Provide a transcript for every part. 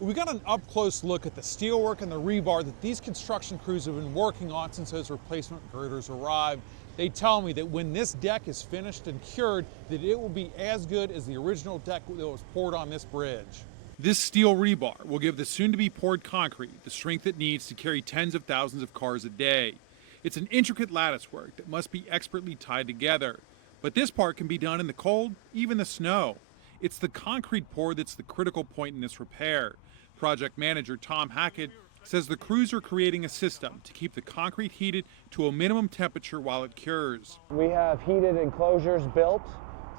We got an up-close look at the steelwork and the rebar that these construction crews have been working on since those replacement girders arrived. They tell me that when this deck is finished and cured, that it will be as good as the original deck that was poured on this bridge. This steel rebar will give the soon-to-be poured concrete the strength it needs to carry tens of thousands of cars a day. It's an intricate lattice work that must be expertly tied together. But this part can be done in the cold, even the snow. It's the concrete pour that's the critical point in this repair. Project manager Tom Hackett says the crews are creating a system to keep the concrete heated to a minimum temperature while it cures. We have heated enclosures built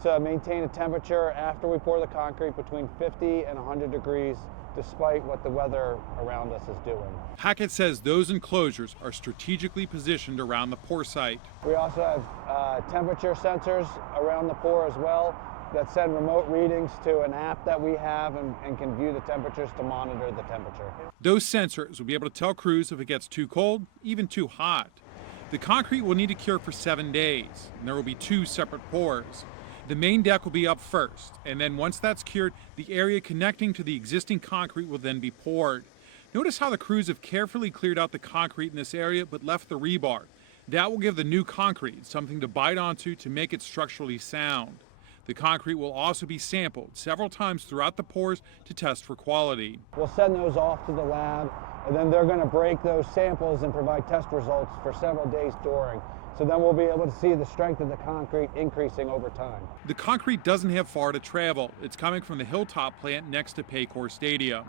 to maintain a temperature after we pour the concrete between 50 and 100 degrees, despite what the weather around us is doing. Hackett says those enclosures are strategically positioned around the pour site. We also have temperature sensors around the pour as well that send remote readings to an app that we have and can view the temperatures to monitor the temperature. Those sensors will be able to tell crews if it gets too cold, even too hot. The concrete will need to cure for 7 days, and there will be 2 separate pours. The main deck will be up first, and then once that's cured, the area connecting to the existing concrete will then be poured. Notice how the crews have carefully cleared out the concrete in this area but left the rebar. That will give the new concrete something to bite onto to make it structurally sound. The concrete will also be sampled several times throughout the pours to test for quality. We'll send those off to the lab, and then they're going to break those samples and provide test results for several days during. So then we'll be able to see the strength of the concrete increasing over time. The concrete doesn't have far to travel. It's coming from the Hilltop plant next to Paycor Stadium.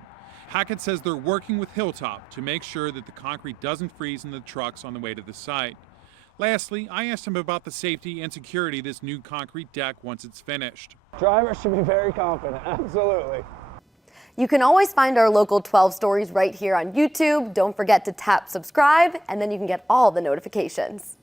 Hackett says they're working with Hilltop to make sure that the concrete doesn't freeze in the trucks on the way to the site. Lastly, I asked him about the safety and security of this new concrete deck once it's finished. Drivers should be very confident, absolutely. You can always find our local 12 stories right here on YouTube. Don't forget to tap subscribe, and then you can get all the notifications.